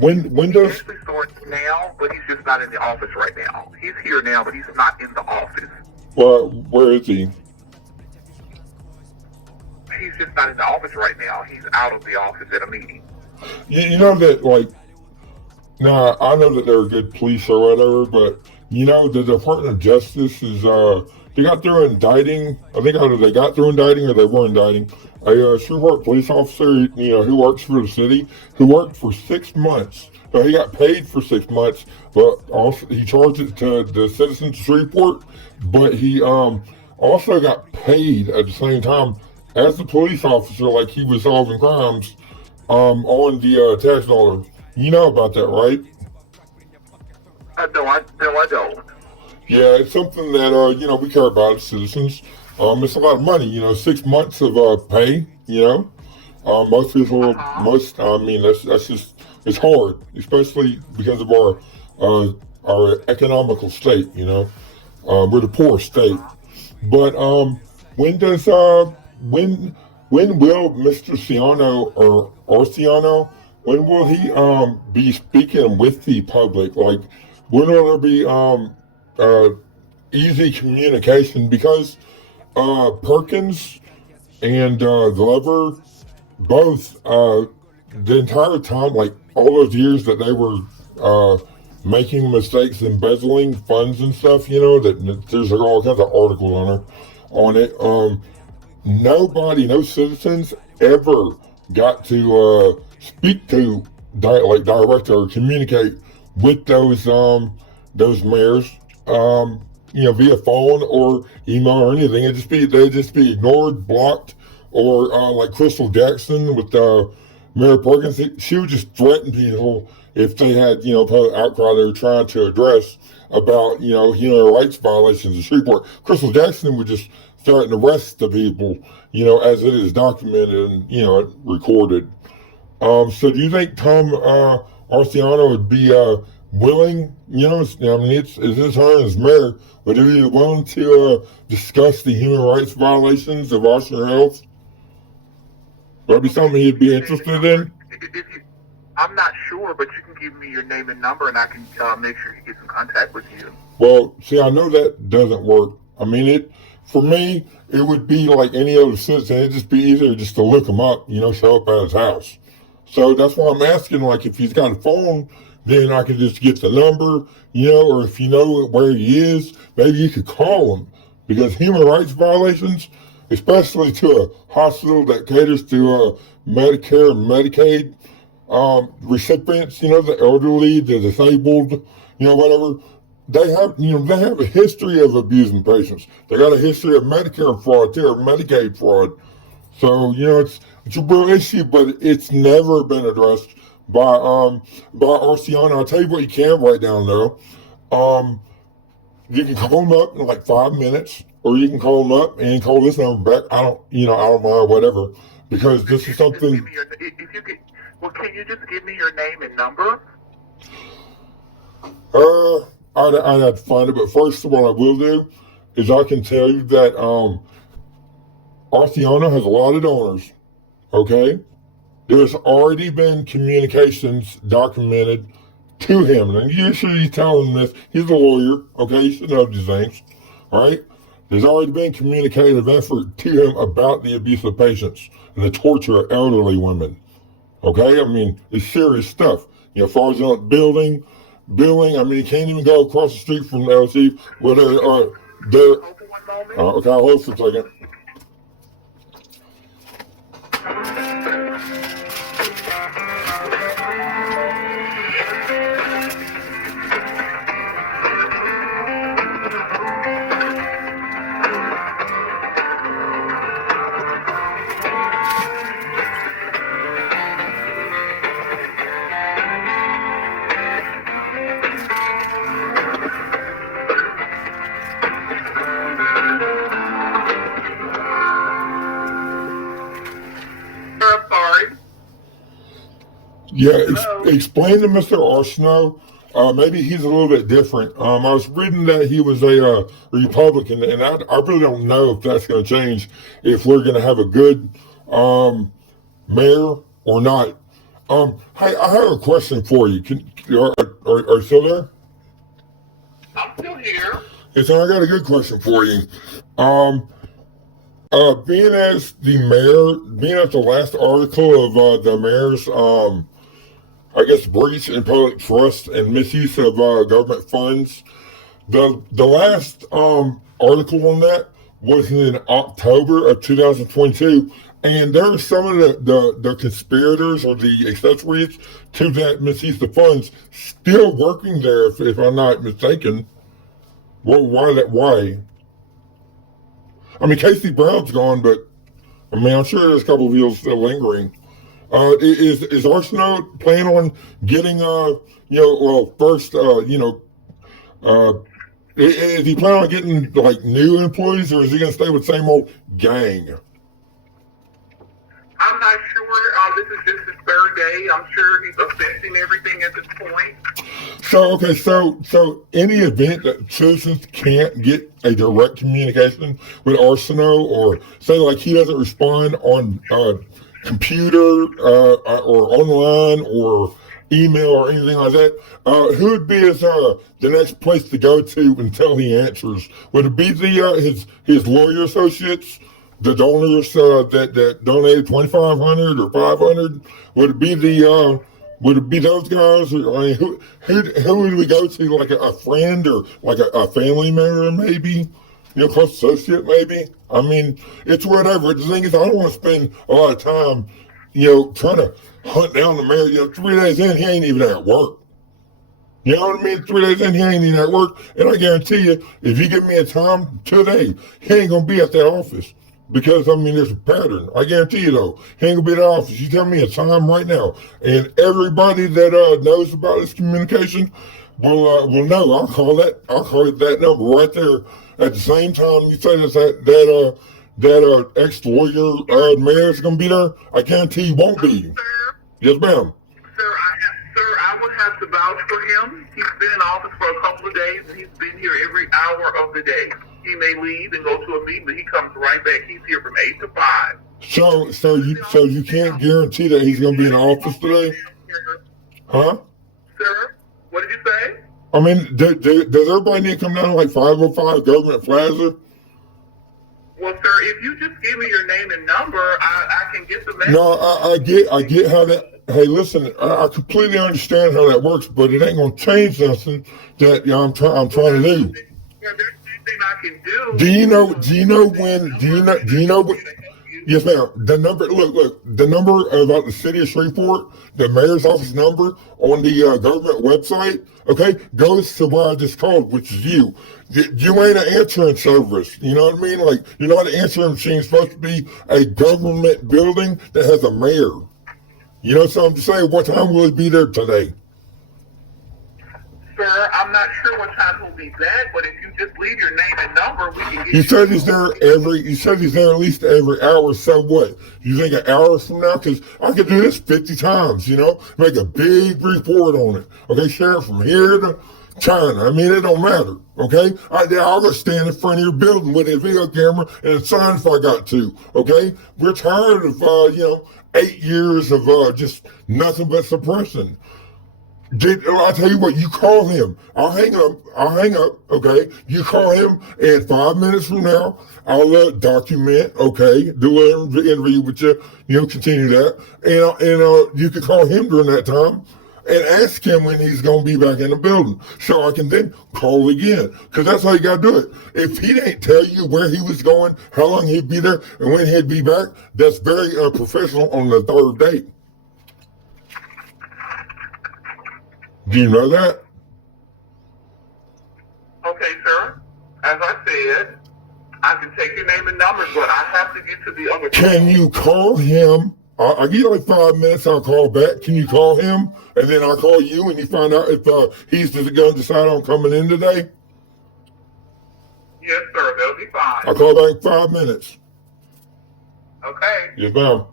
When He does actually starts now, but he's just not in the office right now. He's here now, but he's not in the office. where is he? He's just not in the office right now. He's out of the office at a meeting. You know that, like, now I know that they're good police or whatever, but you know the Department of Justice is they got through indicting. I think either they got through indicting or they were indicting a Shreveport police officer. You know, who works for the city, who worked for 6 months. He got paid for 6 months, but also he charged it to the citizens of Shreveport. But he also got paid at the same time as the police officer, like he was solving crimes on the tax dollars. You know about that, right? No, I don't. Yeah, it's something that you know, we care about as citizens. It's a lot of money, you know, 6 months of pay. You know, most people, I mean, that's just it's hard, especially because of our economical state. You know, we're the poorest state. But when does when will Mr. Ciano or Arceneaux, when will he be speaking with the public? Like, when will there be easy communication? Because Perkins and Glover both the entire time, like all those years that they were making mistakes, embezzling funds and stuff, you know, that there's like all kinds of articles on it. Nobody, no citizens ever got to speak to direct or communicate with those mayors, you know, via phone or email or anything. They'd just be ignored, blocked, or like Crystal Jackson with Mayor Perkins. She would just threaten people if they had, you know, outcry they were trying to address about, you know, human rights violations in Shreveport. Crystal Jackson would just threaten the rest of the people, you know, as it is documented and, you know, recorded. So do you think Tom Arceneaux would be willing, you know, I mean, it's his turn as mayor, but is he willing to discuss the human rights violations of Arceneaux Health? Would that be something he'd be interested in? I'm not sure, but you can give me your name and number, and I can make sure he gets in contact with you. Well, see, I know that doesn't work. I mean, for me, it would be like any other citizen. It'd just be easier just to look him up, you know, show up at his house. So that's why I'm asking, like, if he's got a phone, then I can just get the number, you know, or if you know where he is, maybe you could call him. Because human rights violations, especially to a hospital that caters to Medicare and Medicaid recipients, you know, the elderly, the disabled, you know, whatever, they have a history of abusing patients. They got a history of Medicare fraud too, or Medicaid fraud. So, you know, it's a real issue, but it's never been addressed by Arceneaux. I'll tell you what you can write down though. You can call him up in like 5 minutes, or you can call him up and call this number back. I don't mind, whatever, because this is something. Can you just give me your name and number? I'd have to find it, but first, what I will do is I can tell you that Arceneaux has a lot of donors. Okay, there's already been communications documented to him, and you should be telling this. He's a lawyer. Okay, you should know these things, all right? There's already been communicative effort to him about the abuse of patients and the torture of elderly women. Okay, I mean, it's serious stuff. You know, as far as billing, I mean, you can't even go across the street from the LC where they're okay, I'll hold for a second. Yeah, explain to Mr. Arceneaux. Maybe he's a little bit different. I was reading that he was a Republican, and I really don't know if that's going to change, if we're going to have a good mayor or not. Hey, I have a question for you. Are you still there? I'm still here. Yes, I got a good question for you. Being as the mayor, being at the last article of the mayor's, I guess, breach in public trust and misuse of government funds, the last article on that was in October of 2022, and there are some of the conspirators or the accessories to that misuse of funds still working there, if I'm not mistaken. Well, why? I mean, Casey Brown's gone, but I mean, I'm sure there's a couple of people still lingering. Is Arceneaux planning on getting first is he planning on getting like new employees, or is he gonna stay with the same old gang? I'm not sure. This is just his third day. I'm sure he's assessing everything at this point. So any event that citizens can't get a direct communication with Arceneaux, or say like he doesn't respond on computer or online or email or anything like that, who would be the next place to go to until he answers? Would it be his lawyer associates, the donors that donated $2,500 or $500? Would it be those guys? Or, I mean, who would we go to? Like a friend or like a family member, maybe? Close associate, maybe? I mean, it's whatever. The thing is, I don't want to spend a lot of time, trying to hunt down the mayor. 3 days in, he ain't even at work. You know what I mean? 3 days in, he ain't even at work. And I guarantee you, if you give me a time today, he ain't going to be at that office. Because, I mean, there's a pattern. I guarantee you, though, he ain't going to be at the office. You tell me a time right now, and everybody that knows about this communication will know. I'll call that number right there at the same time you say that ex-lawyer mayor's going to be there. I guarantee he won't be. Sir, Yes, ma'am. Sir, I would have to vouch for him. He's been in office for a couple of days, and he's been here every hour of the day. He may leave and go to a meeting, but he comes right back. He's here from 8 to 5. So you can't guarantee that he's going to be in office today? Huh? Sir, what did you say? I mean, does everybody need to come down to like 505 Government Plaza? Well, sir, if you just give me your name and number, I can get the message. No, I get how that. Hey, listen, I completely understand how that works, but it ain't gonna change nothing that I'm trying to do. Yeah, there's anything I can do. Do you know when? Yes, ma'am. The number, look, the number about the city of Shreveport, the mayor's office number on the government website, okay, goes to where I just called, which is you. You ain't an answering service. You know what I mean? Like, you're not an answering machine. It's supposed to be a government building that has a mayor. You know, so I'm just saying, what time will he be there today? Sir, I'm not sure what time he'll be back, but if you just leave your name and number, we can get You said he's there at least every hour. So what? You think an hour from now? Because I could do this 50 times, make a big report on it. Okay, share it from here to China. I mean, it don't matter. Okay, I'll go stand in front of your building with a video camera and a sign if I got to. Okay, we're tired of 8 years of just nothing but suppression. I'll tell you what, you call him. I'll hang up, okay? You call him, and 5 minutes from now, I'll document, okay? Do an interview with you, continue that. And you can call him during that time and ask him when he's going to be back in the building. So I can then call again, because that's how you got to do it. If he didn't tell you where he was going, how long he'd be there, and when he'd be back, that's very unprofessional on the third date. Do you know that? Okay, sir. As I said, I can take your name and numbers, but I have to get to the other. Can you call him? I'll give you like 5 minutes. I'll call back. Can you call him? And then I'll call you and you find out if he's going to decide on coming in today? Yes, sir. That'll be fine. I'll call back in 5 minutes. Okay. Yes, ma'am.